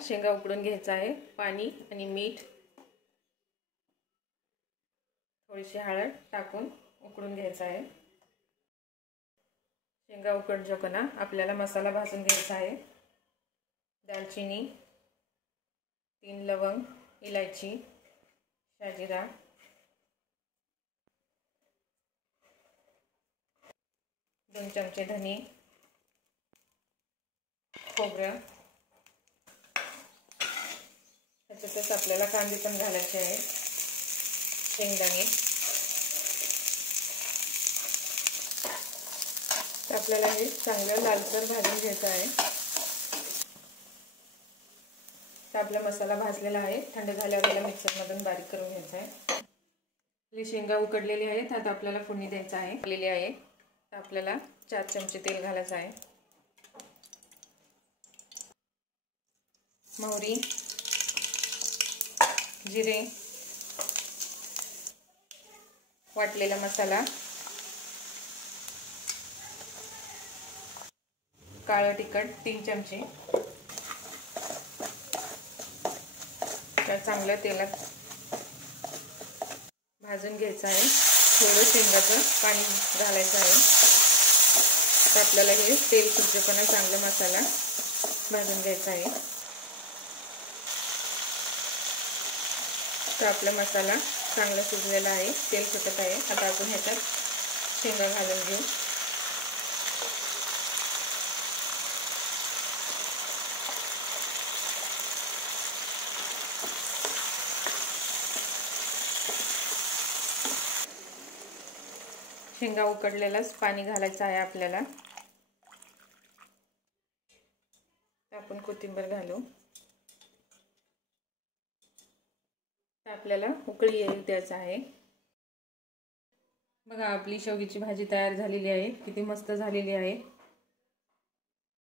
शेंगा उकडून घ्यायचा आहे। पाणी आणि मीठ, थोडीशी हळद टाकून उकडून घ्यायचा आहे। शेंगा उकडजोकना आपल्याला मसाला भाजून घ्यायचा आहे। दालचिनी, 3 लवंग, इलायची, शाजिरा, 2 चमचे धने, खोबरं, त्याच्यातच आपल्याला कांदे पण घालायचे आहे, शेंगदाणे। तर आपल्याला हे चांगलं लालसर भाजून घ्यायचं आहे। तर आपला मसाला भाजलेला आहे। थंड झाल्यावर याला मिक्सरमधून बारीक करून घ्यायचा आहे। आपली शेंगा उकडलेली आहेत। आता आपल्याला फोडणी द्यायचं आहे। उकडलेली आहे तर आपल्याला 4 चमचे तेल घालायचं आहे। मोहरी, जिरे, वाटलेला मसाला, काळं तिखट 3 चमचे। तर चांगलं तेलात भाजून घ्यायचं आहे। थोडं शेंगाचं पाणी घालायचं आहे। तर आपल्याला हे तेल सुटेपर्यंत चांगला मसाला भाजून घ्यायचा आहे। तर आपला मसाला चांगला शिजलेला आहे, तेल सुटत आहे। आता आपण ह्याच्यात शेंगा घालून घेऊ। शेंगा उकडलेलाच पाणी घालायचं आहे आपल्याला। आपण कोथिंबीर घालू। आपल्याला उकळी येऊ द्यायचं आहे। बघा आपली शेवग्याची भाजी तयार झालेली आहे। किती मस्त झालेली आहे।